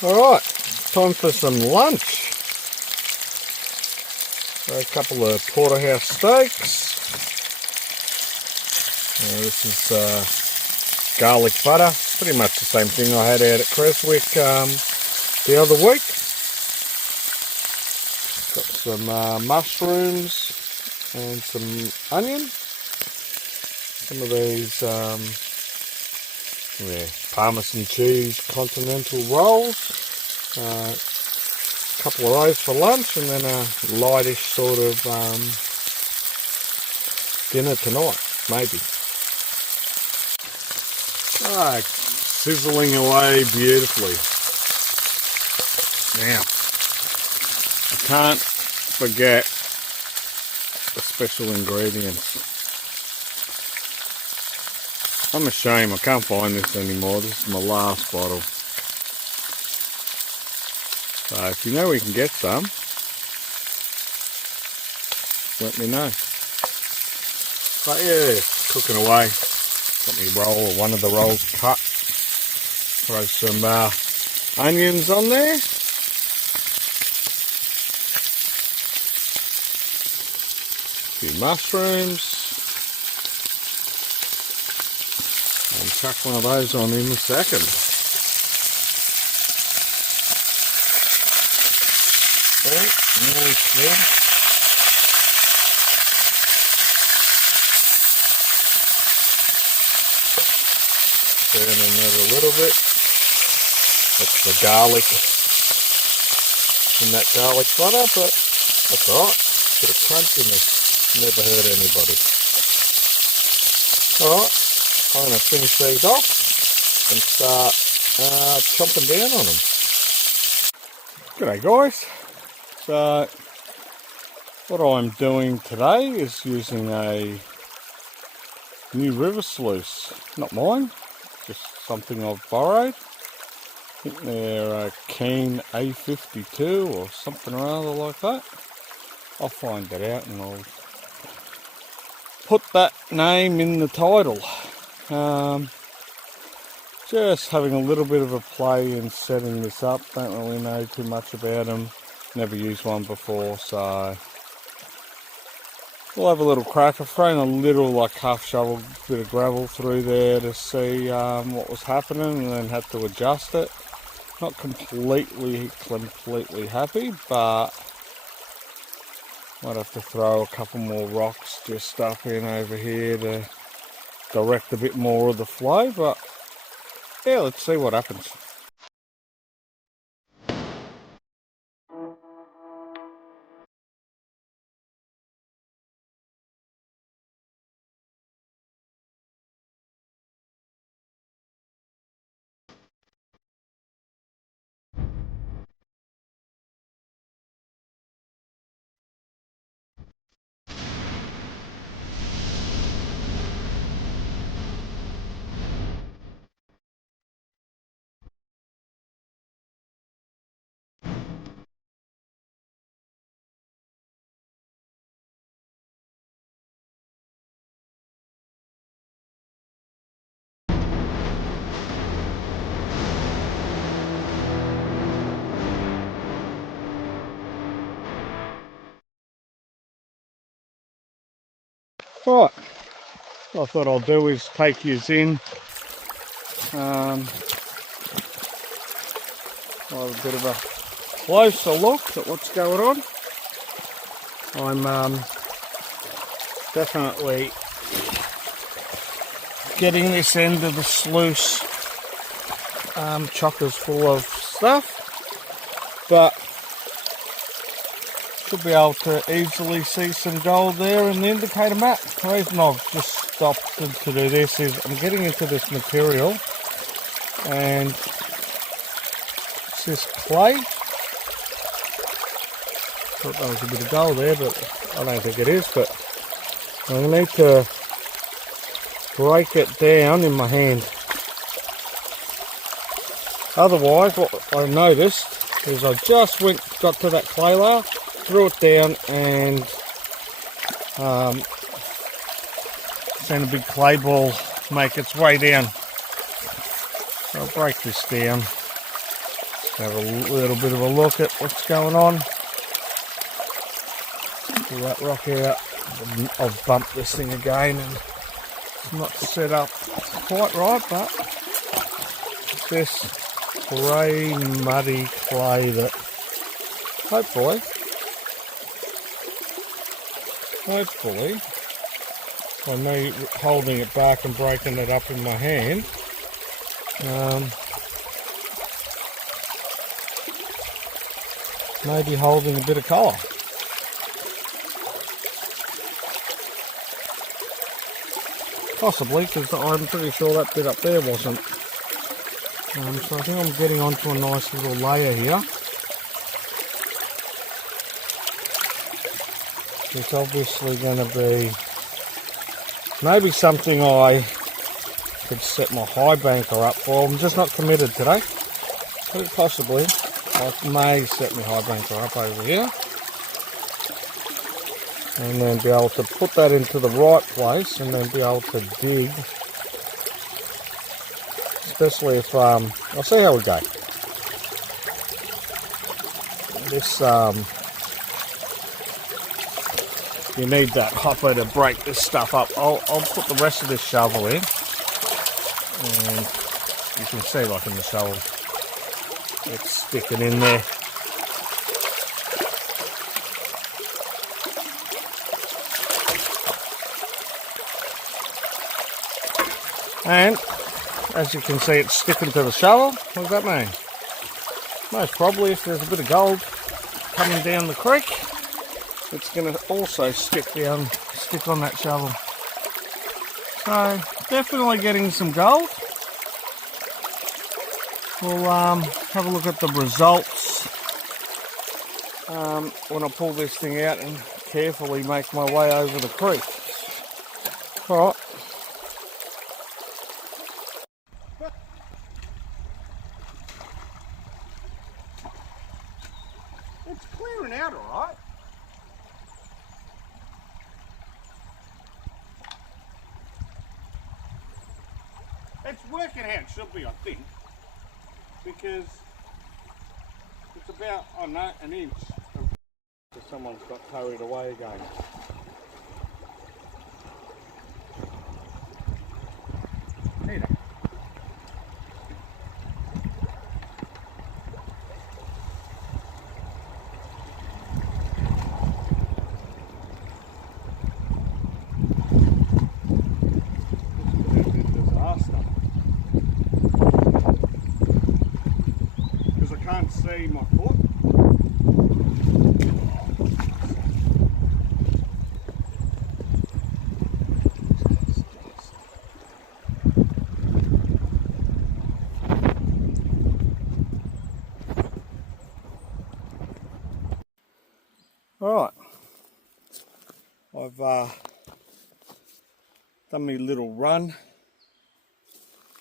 Alright, time for some lunch. A couple of porterhouse steaks. This is garlic butter, pretty much the same thing I had out at Creswick the other week. Got some mushrooms and some onion. Some of these Parmesan cheese continental rolls. A couple of those for lunch, and then a lightish sort of dinner tonight, maybe. Sizzling away beautifully. Now, I can't forget the special ingredients. I'm ashamed, I can't find this anymore. This is my last bottle. So if you know we can get some, let me know. But yeah, cooking away. Got me roll, one of the rolls cut. Throw some onions on there. A few mushrooms. And chuck one of those on in a second. Nearly good. Turning it a little bit. That's the garlic in that garlic butter, but that's alright. Bit of crunchiness. Never hurt anybody. Alright, I'm going to finish these off and start chopping down on them. G'day guys. So what I'm doing today is using a new river sluice. Not mine, just something I've borrowed. I think they're a Keene A52 or something or other like that. I'll find that out and I'll put that name in the title. Just having a little bit of a play in setting this up. Don't really know too much about them. Never used one before, so we'll have a little crack. I've thrown a little like half shovel bit of gravel through there to see what was happening, and then had to adjust it. Not completely happy, but might have to throw a couple more rocks just up in over here to direct a bit more of the flow, but yeah, let's see what happens. Right, what I thought I'll do is take you in. I'll have a bit of a closer look at what's going on. I'm definitely getting this end of the sluice chockers full of stuff, but should be able to easily see some gold there in the indicator map. The reason I've just stopped to do this is I'm getting into this material, and it's this clay. Thought there was a bit of gold there, but I don't think it is. But I need to break it down in my hand. Otherwise, what I noticed is I just got to that clay layer, threw it down, and seen a big clay ball make its way down. So I'll break this down. Have a little bit of a look at what's going on. Pull that rock out. I've bumped this thing again and it's not set up quite right, but this grey muddy clay that hopefully by me holding it back and breaking it up in my hand, maybe holding a bit of colour. Possibly, because I'm pretty sure that bit up there wasn't. So I think I'm getting onto a nice little layer here. It's obviously going to be maybe something I could set my high banker up for. I'm just not committed today. But possibly I may set my high banker up over here. And then be able to put that into the right place and then be able to dig. Especially if, I'll see how we go. This, you need that hopper to break this stuff up. I'll put the rest of this shovel in. And you can see like in the shovel, it's sticking in there. And as you can see, it's sticking to the shovel. What does that mean? Most probably if there's a bit of gold coming down the creek, it's going to also stick on that shovel. So definitely getting some gold. We'll have a look at the results when I pull this thing out and carefully make my way over the creek. Alright. It's clearing out alright. It's working out, should be, I think, because it's about, I don't know, an inch. Someone's got carried away again. Peter. Can't see my foot. Alright, I've done my little run.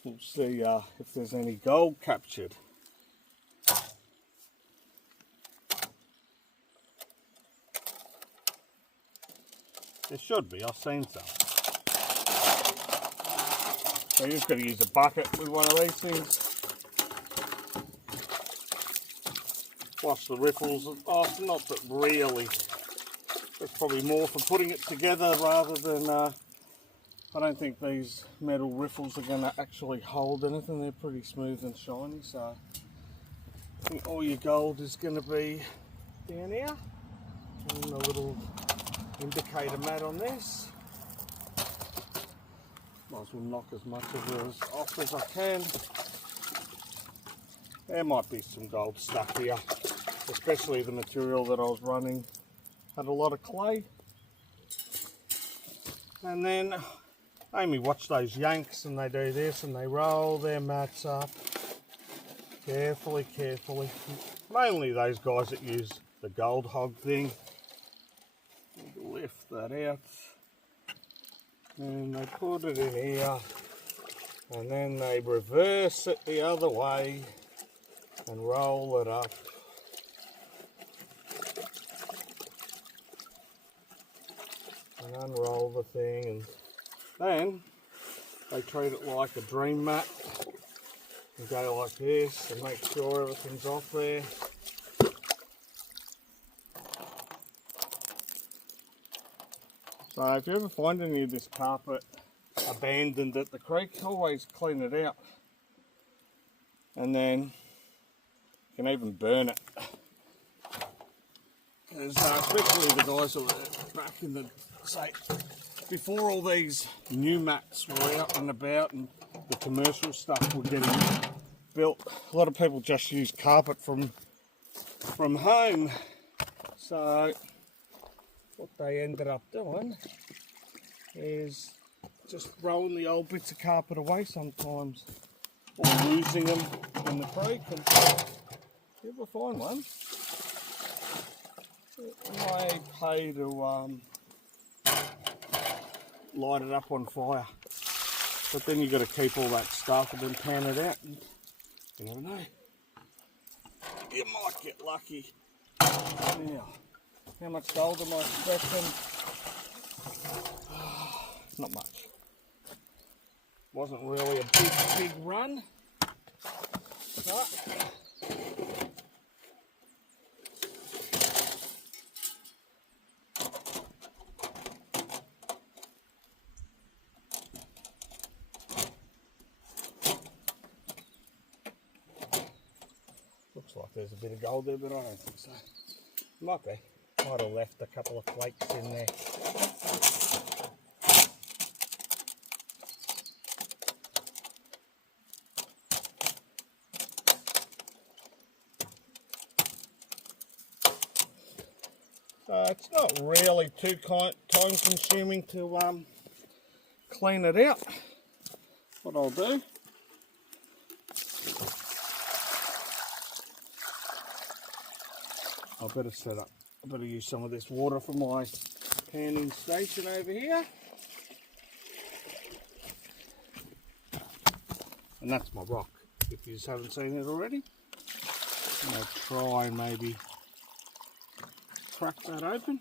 We'll see if there's any gold captured. There should be, I've seen some. So you just got to use a bucket with one of these things. Flush the riffles. Oh, not that really. That's probably more for putting it together rather than, I don't think these metal riffles are going to actually hold anything. They're pretty smooth and shiny, so I think all your gold is going to be down here. And a little indicator mat on this. Might as well knock as much of it off as I can. There might be some gold stuck here, especially the material that I was running had a lot of clay. And then Amy watch those Yanks and they do this and they roll their mats up carefully, carefully. Mainly those guys that use the gold hog thing. Lift that out and they put it in here and then they reverse it the other way and roll it up and unroll the thing, and then they treat it like a dream mat and go like this and make sure everything's off there. So if you ever find any of this carpet abandoned at the creek, always clean it out, and then you can even burn it. Because especially the guys who were back in the, say, before all these new mats were out and about and the commercial stuff were getting built, a lot of people just use carpet from home. So what they ended up doing is just throwing the old bits of carpet away sometimes, or losing them in the creek. And if you ever find one, you may pay to light it up on fire. But then you've got to keep all that stuff and then pan it out. And you never know. You might get lucky. Now, how much gold am I expecting? Not much. Wasn't really a big run. But looks like there's a bit of gold there, but I don't think so. Might be. Might have left a couple of flakes in there. It's not really too time consuming to clean it out. What I'll do, I better set up, I better use some of this water from my panning station over here. And that's my rock, if you just haven't seen it already. And I'll try and maybe crack that open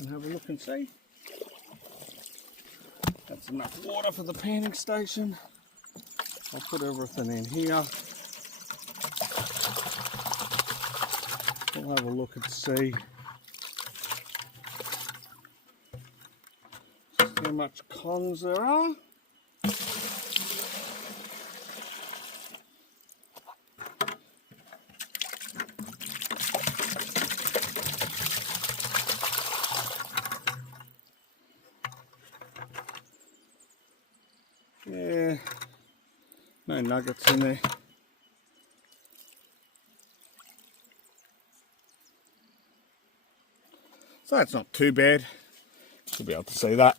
and have a look and see. That's enough water for the panning station. I'll put everything in here. We'll have a look and see how much cons there are. Yeah, no nuggets in there. So that's not too bad. Should be able to see that.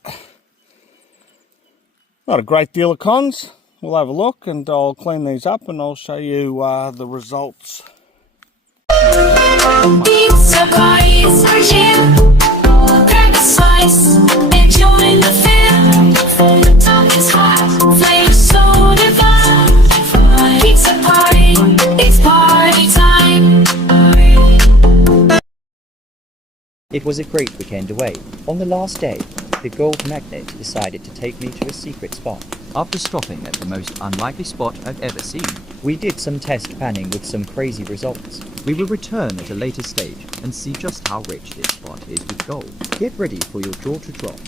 Not a great deal of cons. We'll have a look and I'll clean these up and I'll show you the results. Pizza parties are here. Grab a slice, enjoy the fare. The top is hot, flavors so divine. Pizza party, it's party time. It was a great weekend away. On the last day, the gold magnet decided to take me to a secret spot. After stopping at the most unlikely spot I've ever seen, We did some test panning with some crazy results. we will return at a later stage and see just how rich this spot is with gold. Get ready for your jaw to drop.